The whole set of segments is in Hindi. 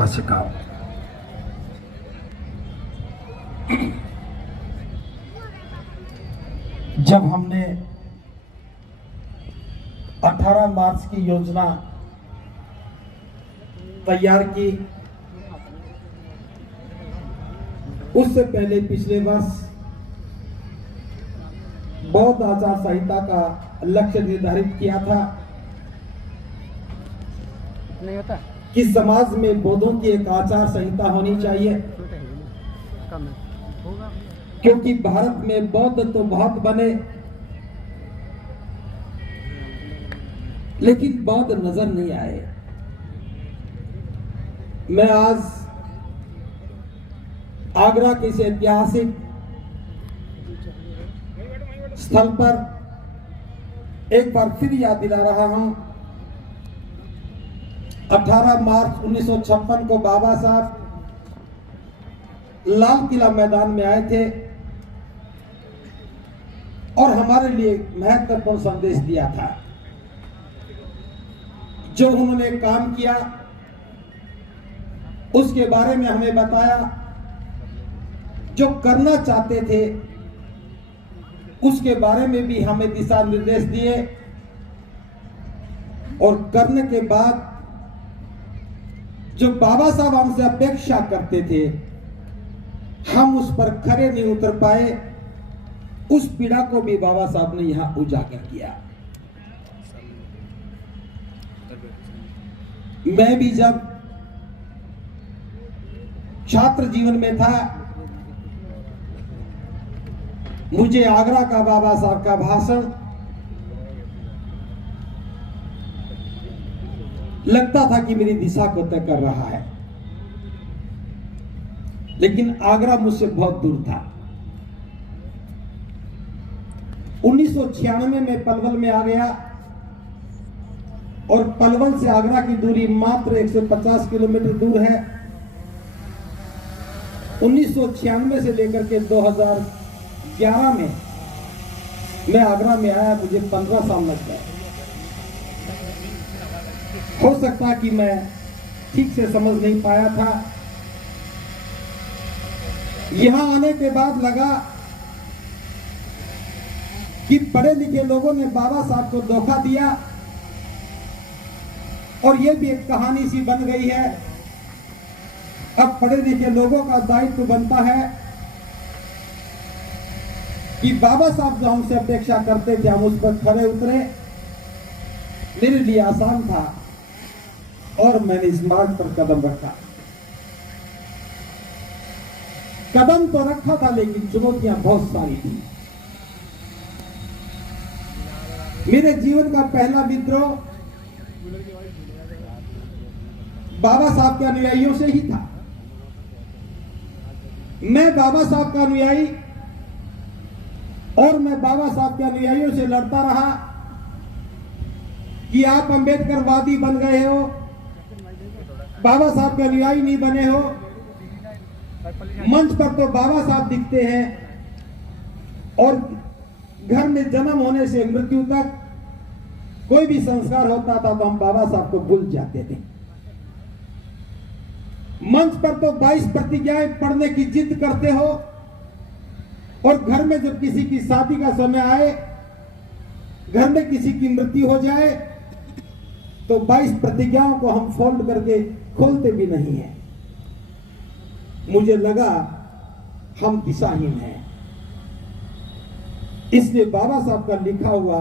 भाष्यकार। जब हमने 18 मार्च की योजना तैयार की, उससे पहले पिछले वर्ष बौद्ध आचार संहिता का लक्ष्य निर्धारित किया था कि समाज में बौद्धों की एक आचार संहिता होनी चाहिए, क्योंकि भारत में बौद्ध तो बहुत बने लेकिन बौद्ध नजर नहीं आए। मैं आज आगरा के इस ऐतिहासिक स्थल पर एक बार फिर याद दिला रहा हूं। 18 मार्च 1956 को बाबा साहब लाल किला मैदान में आए थे और हमारे लिए महत्वपूर्ण संदेश दिया था। जो उन्होंने काम किया उसके बारे में हमें बताया, जो करना चाहते थे उसके बारे में भी हमें दिशा निर्देश दिए, और करने के बाद जो बाबा साहब हमसे अपेक्षा करते थे हम उस पर खरे नहीं उतर पाए। उस पीड़ा को भी बाबा साहब ने यहां उजागर किया। मैं भी जब छात्र जीवन में था, मुझे आगरा का बाबा साहब का भाषण लगता था कि मेरी दिशा को तय कर रहा है, लेकिन आगरा मुझसे बहुत दूर था। 1996 में पलवल में आ गया और पलवल से आगरा की दूरी मात्र 150 किलोमीटर दूर है। 1996 से लेकर के 2011 में मैं आगरा में आया, मुझे 15 साल लग गए। हो सकता है कि मैं ठीक से समझ नहीं पाया था। यहां आने के बाद लगा कि पढ़े लिखे लोगों ने बाबा साहब को धोखा दिया, और यह भी एक कहानी सी बन गई है। अब पढ़े लिखे लोगों का दायित्व बनता है कि बाबा साहब जो हमसे अपेक्षा करते थे हम उस पर खरे उतरे। मेरे लिए आसान था और मैंने इस मार्ग पर कदम रखा। कदम तो रखा था लेकिन चुनौतियां बहुत सारी थी। मेरे जीवन का पहला विद्रोह बाबा साहब के अनुयायियों से ही था। मैं बाबा साहब का अनुयायी और मैं बाबा साहब के अनुयायियों से लड़ता रहा कि आप अंबेडकरवादी बन गए हो, बाबा साहब के अनुयायी नहीं बने हो। मंच पर तो बाबा साहब दिखते हैं और घर में जन्म होने से मृत्यु तक कोई भी संस्कार होता था तो हम बाबा साहब को भूल जाते थे। मंच पर तो 22 प्रतिज्ञाएं पढ़ने की जिद करते हो, और घर में जब किसी की शादी का समय आए, घर में किसी की मृत्यु हो जाए तो 22 प्रतिज्ञाओं को हम फोल्ड करके खोलते भी नहीं है। मुझे लगा हम दिशाहीन हैं, इसलिए बाबा साहब का लिखा हुआ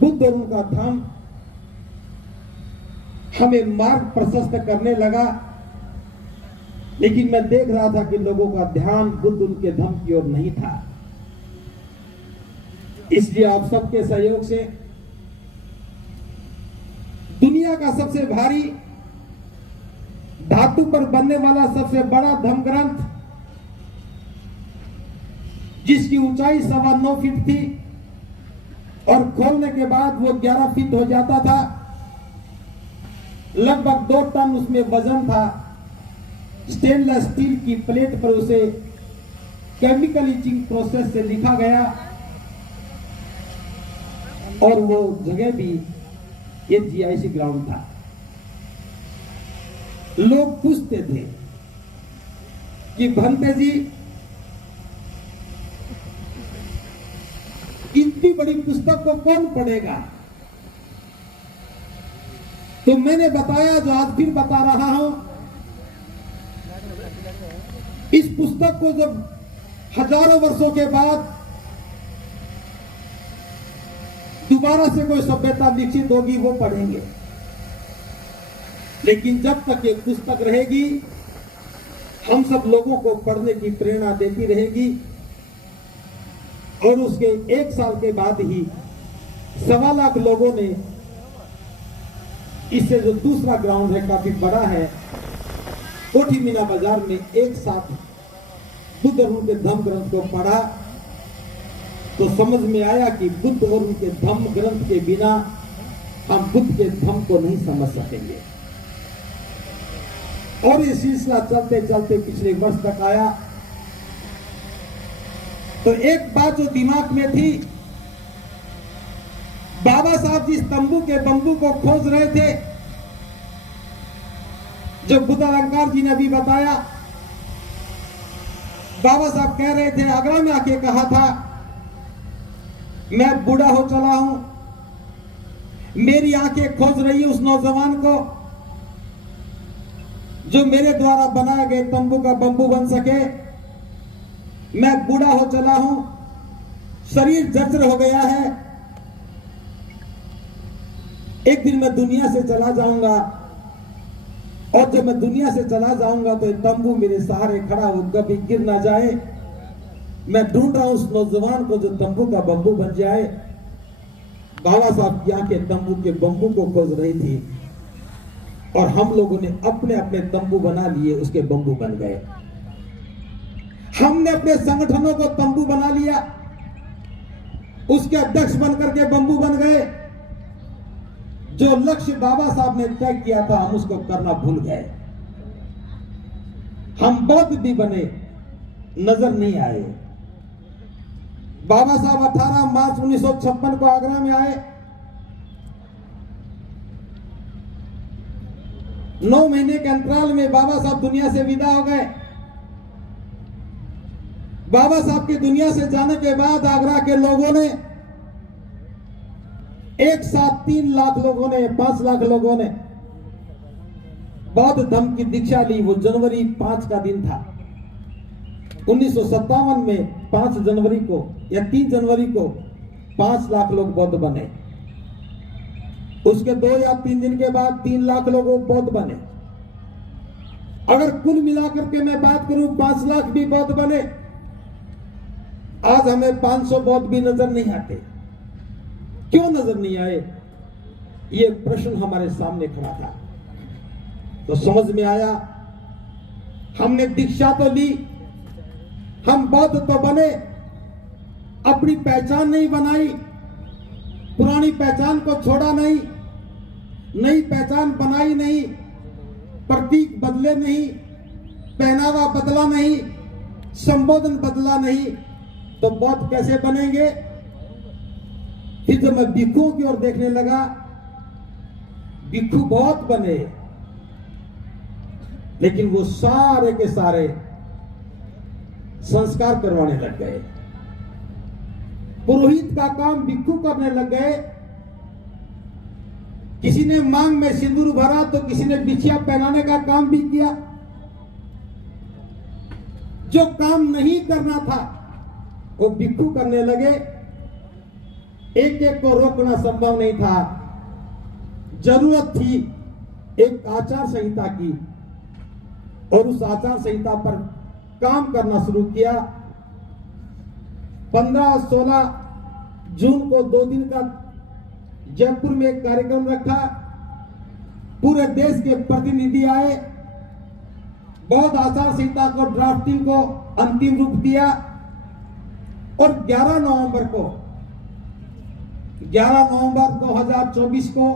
बुद्ध और उनका धम्म हमें मार्ग प्रशस्त करने लगा। लेकिन मैं देख रहा था कि लोगों का ध्यान बुद्ध उनके धम्म की ओर नहीं था। इसलिए आप सबके सहयोग से दुनिया का सबसे भारी धातु पर बनने वाला सबसे बड़ा धम्म ग्रंथ, जिसकी ऊंचाई 9.25 फीट थी और खोलने के बाद वो 11 फीट हो जाता था, लगभग 2 टन उसमें वजन था। स्टेनलेस स्टील की प्लेट पर उसे केमिकल इचिंग प्रोसेस से लिखा गया, और वो जगह भी ये जीआईसी ग्राउंड था। लोग पूछते थे कि भंते जी, इतनी बड़ी पुस्तक को कौन पढ़ेगा? तो मैंने बताया, जो आज फिर बता रहा हूं, इस पुस्तक को जब हजारों वर्षों के बाद दोबारा से कोई सभ्यता विकसित होगी, वो पढ़ेंगे। लेकिन जब तक ये पुस्तक रहेगी, हम सब लोगों को पढ़ने की प्रेरणा देती रहेगी। और उसके 1 साल के बाद ही 1.25 लाख लोगों ने, इससे जो दूसरा ग्राउंड है काफी बड़ा है, कोठी मीना बाजार में एक साथ बुद्ध और उनके धम्म ग्रंथ को पढ़ा, तो समझ में आया कि बुद्ध और उनके धम्म ग्रंथ के बिना हम बुद्ध के धम्म को नहीं समझ सकेंगे। और ये सिलसिला चलते चलते पिछले वर्ष तक आया। तो एक बात जो दिमाग में थी, बाबा साहब जिस तंबू के बंबू को खोज रहे थे, जो बुद्ध अलंकार जी ने अभी बताया, बाबा साहब कह रहे थे, आगरा में आके कहा था, मैं बूढ़ा हो चला हूं, मेरी आंखें खोज रही है उस नौजवान को जो मेरे द्वारा बनाए गए तंबू का बंबू बन सके। मैं बूढ़ा हो चला हूं, शरीर जर्जर हो गया है, एक दिन मैं दुनिया से चला जाऊंगा, और जब मैं दुनिया से चला जाऊंगा तो ये तंबू मेरे सहारे खड़ा हो, कभी गिर ना जाए। मैं ढूंढ रहा हूं उस नौजवान को जो तंबू का बंबू बन जाए। बाबा साहब की आंखें तंबू के बंबू को खोज रही थी, और हम लोगों ने अपने अपने तंबू बना लिए, उसके बंबू बन गए। हमने अपने संगठनों को तंबू बना लिया, उसके अध्यक्ष बनकर के बंबू बन गए। जो लक्ष्य बाबा साहब ने तय किया था, हम उसको करना भूल गए। हम बौद्ध भी बने, नजर नहीं आए। बाबा साहब 18 मार्च 1956 को आगरा में आए। 9 महीने के अंतराल में बाबा साहब दुनिया से विदा हो गए। बाबा साहब की दुनिया से जाने के बाद आगरा के लोगों ने, एक साथ 3 लाख लोगों ने, 5 लाख लोगों ने बौद्ध धर्म की दीक्षा ली। वो जनवरी 5 का दिन था। 1957 में 5 जनवरी को या 3 जनवरी को 5 लाख लोग बौद्ध बने। उसके 2 या 3 दिन के बाद 3 लाख लोग बौद्ध बने। अगर कुल मिलाकर के मैं बात करूं, 5 लाख भी बौद्ध बने। आज हमें 500 बौद्ध भी नजर नहीं आते। क्यों नजर नहीं आए? ये प्रश्न हमारे सामने खड़ा था। तो समझ में आया, हमने दीक्षा तो ली, हम बौद्ध तो बने, अपनी पहचान नहीं बनाई, पुरानी पहचान को छोड़ा नहीं, नई पहचान बनाई नहीं, प्रतीक बदले नहीं, पहनावा बदला नहीं, संबोधन बदला नहीं, तो बौद्ध कैसे बनेंगे? फिर जब मैं भिक्षुओं की ओर देखने लगा, भिक्षु बहुत बने, लेकिन वो सारे के सारे संस्कार करवाने लग गए। पुरोहित का काम भिक्षु करने लग गए। किसी ने मांग में सिंदूर भरा तो किसी ने बिछिया पहनाने का काम भी किया। जो काम नहीं करना था वो भिक्षु करने लगे। एक एक को रोकना संभव नहीं था। जरूरत थी एक आचार संहिता की, और उस आचार संहिता पर काम करना शुरू किया। 15-16 जून को 2 दिन का जयपुर में एक कार्यक्रम रखा। पूरे देश के प्रतिनिधि आए। बौद्ध आचार संहिता को, ड्राफ्टिंग को अंतिम रूप दिया, और 11 नवंबर 2024 को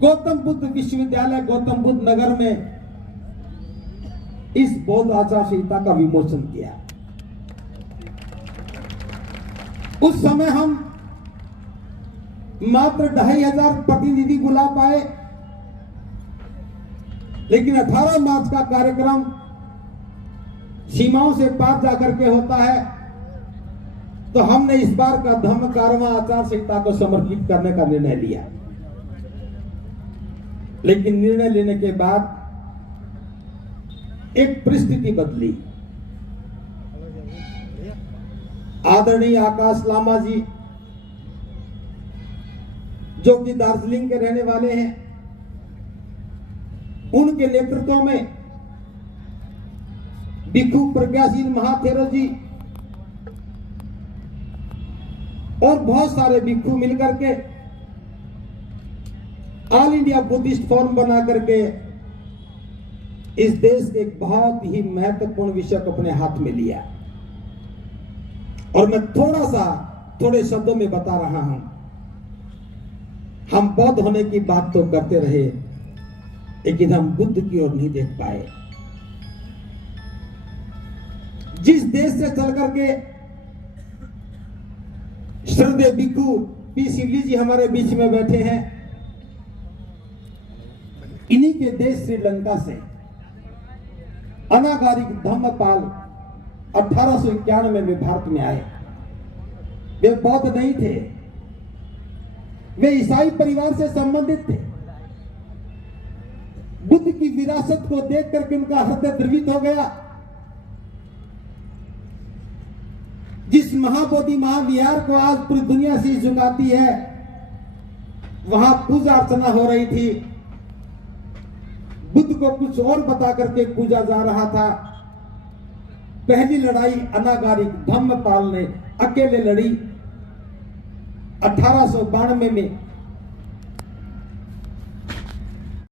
गौतम बुद्ध विश्वविद्यालय, गौतम बुद्ध नगर में इस बौद्ध आचार संहिता का विमोचन किया। उस समय हम मात्र 2500 प्रतिनिधि बुला पाए। लेकिन 18 मार्च का कार्यक्रम सीमाओं से पार जाकर के होता है, तो हमने इस बार का धम्म कारवां आचार संहिता को समर्पित करने का निर्णय लिया। लेकिन निर्णय लेने के बाद एक परिस्थिति बदली। आदरणीय आकाश लामा जी, जो कि दार्जिलिंग के रहने वाले हैं, उनके नेतृत्व में भिक्षु प्रज्ञाशील महाथेरो जी और बहुत सारे भिक्षु मिलकर के ऑल इंडिया बुद्धिस्ट फोरम बना करके इस देश के एक बहुत ही महत्वपूर्ण विषय को अपने हाथ में लिया। और मैं थोड़े शब्दों में बता रहा हूं, हम बौद्ध होने की बात तो करते रहे, लेकिन हम बुद्ध की ओर नहीं देख पाए। जिस देश से चल करके श्रद्धेय भिक्षु पी शिवली जी हमारे बीच में बैठे हैं, इन्हीं के देश श्रीलंका से अनागारिक धम्मपाल 1891 में भारत में आए। वे बौद्ध नहीं थे, वे ईसाई परिवार से संबंधित थे। बुद्ध की विरासत को देख करके उनका हृदय द्रवित हो गया। जिस महाबोधि महाविहार को आज पूरी दुनिया से झुकाती है, वहां पूजा अर्चना हो रही थी। बुद्ध को कुछ और बता करके पूजा जा रहा था। पहली लड़ाई अनागारिक धम्मपाल ने अकेले लड़ी। 1892 में